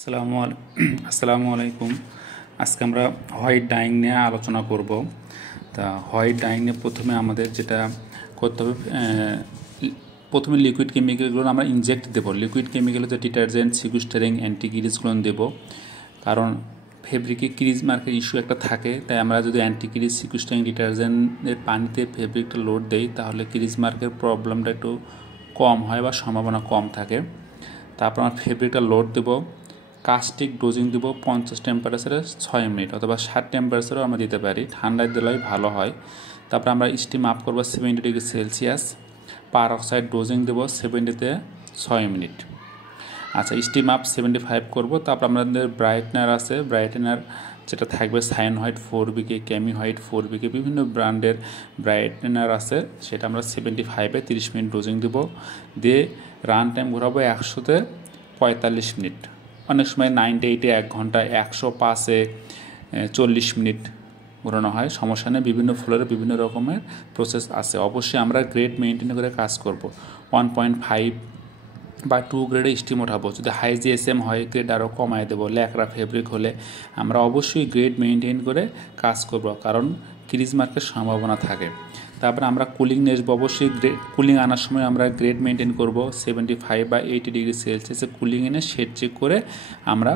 আসসালামু আলাইকুম। আজকে আমরা হোয়াইট ডাইং নিয়ে আলোচনা করব। তা হোয়াইট ডাইং নিয়ে প্রথমে আমাদের যেটা করতে হবে, প্রথমে লিকুইড কেমিক্যালগুলো আমরা ইনজেক্ট দেবো। লিকুইড কেমিক্যাল হচ্ছে ডিটারজেন্ট, সিকুস্টারিং, অ্যান্টিক্রিজগুলো দেবো। কারণ ফেব্রিকে ক্রিজ মার্কের ইস্যু একটা থাকে, তাই আমরা যদি অ্যান্টিক্রিজ, সিকুস্টারিং, ডিটারজেন্টের পানিতে ফেব্রিকটা লোড দেই তাহলে ক্রিজ মার্কের প্রবলেমটা একটু কম হয় বা সম্ভাবনা কম থাকে। তারপর আমরা ফেব্রিকটা লোড দেবো। কাস্টিক ডোজিং দেবো 50 টেম্পারেচারে 6 মিনিট অথবা 60 টেম্পারেচারেও আমরা দিতে পারি, ঠান্ডায় দিলেই ভালো হয়। তারপর আমরা স্টিম আপ করবো 70 ডিগ্রি সেলসিয়াস। পার অক্সাইড ডোজিং দেবো 70-তে 6 মিনিট। আচ্ছা, স্টিম আপ 75 করবো। তারপর আমাদের ব্রাইটনার আছে, ব্রাইটনার যেটা থাকবে sign white 4BK, Kami white 4BK, বিভিন্ন ব্র্যান্ডের ব্রাইটনার আছে, সেটা আমরা 75-এ 30 মিনিট ডোজিং দেবো। দিয়ে রান টাইম ঘোরাবো 100-তে 45 মিনিট। অনেক সময় 98-এ 1 ঘন্টা, 105-এ 40 মিনিট ঘোরানো হয়, সমস্যা নেই। বিভিন্ন ফ্লোরে বিভিন্ন রকমের প্রসেস আছে। অবশ্যই আমরা গ্রেড মেনটেন করে কাজ করব। 1.5 বা 2 গ্রেডে স্টিম ওঠাবো। যদি হাই জিএসএম হয় গ্রেড আরও কমায় দেবো। ল্যাকড়া ফেব্রিক হলে আমরা অবশ্যই গ্রেড মেনটেন করে কাজ করব, কারণ ক্রিজ মার্কের সম্ভাবনা থাকে। তারপরে আমরা কুলিং নেসবো। অবশ্যই কুলিং আনার সময় আমরা গ্রেড মেনটেন করব। 75 বা 80 ডিগ্রি সেলসিয়াসে কুলিং এনে শেড চেক করে আমরা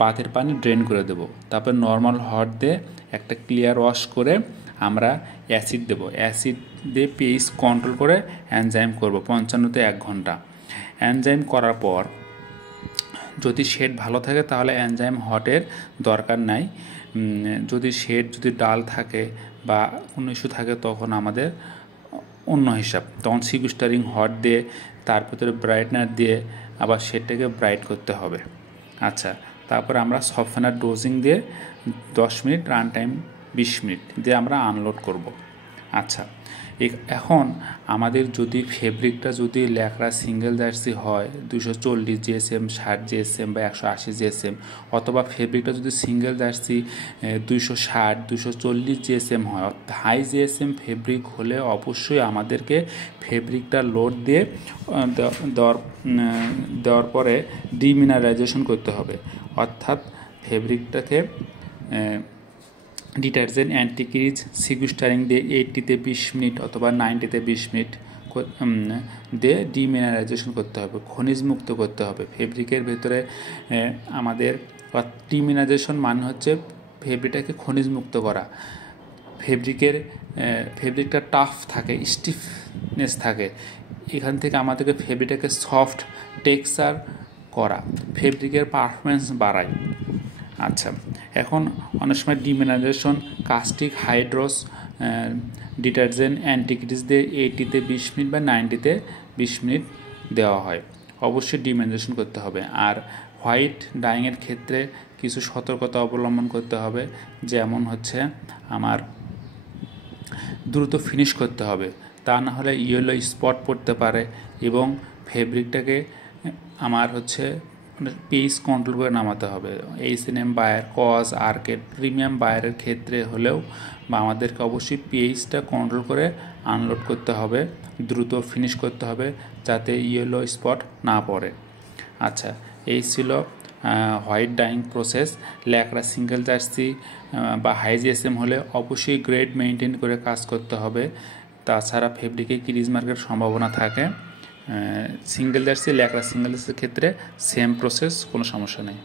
বাথের পানি ড্রেন করে দেব। তারপর নর্মাল হট দিয়ে একটা ক্লিয়ার ওয়াশ করে আমরা অ্যাসিড দেব। অ্যাসিড দিয়ে পিএইচ কন্ট্রোল করে এনজাইম করব 55-তে 1 ঘন্টা। এনজাইম করার পর যদি শেড ভালো থাকে তাহলে এনজাইম হটের দরকার নাই। যদি ডাল থাকে বা কোনো ইস্যু থাকে তখন আমাদের অন্য হিসাব, তখন সিকুস্টারিং হট দিয়ে তার ভিতরে ব্রাইটনার দিয়ে আবার শেডটাকে ব্রাইট করতে হবে। আচ্ছা, তারপরে আমরা সফটওয়্যার ডোজিং দিয়ে 10 মিনিট, রান টাইম 20 মিনিট দিয়ে আমরা আনলোড করব। আচ্ছা, এখন আমাদের যদি ফেব্রিকটা যদি ল্যাকড়া সিঙ্গেল জার্সি হয় 240 জিএসএম, 60 জিএসএম বা 180 জিএসএম, অথবা ফেব্রিকটা যদি সিঙ্গেল জার্সি 260, 240 জিএসএম হয়, হাই জিএসএম ফেব্রিক হলে অবশ্যই আমাদেরকে ফেব্রিকটা লোড দিয়ে দেওয়ার পরে ডিমিনারাইজেশন করতে হবে। অর্থাৎ ফেব্রিকটাকে ডিটারজেন্ট, অ্যান্টিক্রিজ, সিকুস্টারিং দিয়ে 80-তে 20 মিনিট অথবা 90-তে 20 মিনিট দিয়ে ডিমিনারাইজেশন করতে হবে, খনিজ মুক্ত করতে হবে ফেব্রিকের ভেতরে আমাদের। ডিমিনারাইজেশন মানে হচ্ছে ফেব্রিকটাকে খনিজ মুক্ত করা। ফেব্রিকটা টাফ থাকে, স্টিফনেস থাকে, এখান থেকে আমাদেরকে ফেব্রিকটাকে সফট টেক্সচার করা, ফেব্রিকের পারফরমেন্স বাড়ায়। আচ্ছা, এখন অনেক সময় ডিমিনারাইজেশন কাস্টিক, হাইড্রোস, ডিটারজেন্ট, অ্যান্টিক্রিজ দিয়ে 80-তে 20 মিনিট বা 90-তে 20 মিনিট দেওয়া হয়। অবশ্যই ডিমিনারাইজেশন করতে হবে। আর হোয়াইট ডাইংয়ের ক্ষেত্রে কিছু সতর্কতা অবলম্বন করতে হবে, যেমন হচ্ছে আমার দ্রুত ফিনিশ করতে হবে, তা না হলে ইয়েলো স্পট পড়তে পারে এবং ফেব্রিকটাকে আমার পিএইচ কন্ট্রোল করে নামাতে হবে। H&M buyer, cause, arcade, premium বায়ারের ক্ষেত্রে হলেও বা আমাদেরকে অবশ্যই পিএইচটা কন্ট্রোল করে আনলোড করতে হবে, দ্রুত ফিনিশ করতে হবে যাতে ইয়েলো স্পট না পড়ে। আচ্ছা, এই ছিল হোয়াইট ডাইং প্রসেস। ল্যাকড়া সিঙ্গেল জার্সি বা হাই জিএসএম হলে অবশ্যই গ্রেড মেনটেন করে কাজ করতে হবে, তাছাড়া ফেব্রিকে ক্রিজ মার্কের সম্ভাবনা থাকে। সিঙ্গেল জার্সি, ল্যাকড়া সিঙ্গেল জার্সির ক্ষেত্রে সেম প্রসেস, কোনো সমস্যা নেই।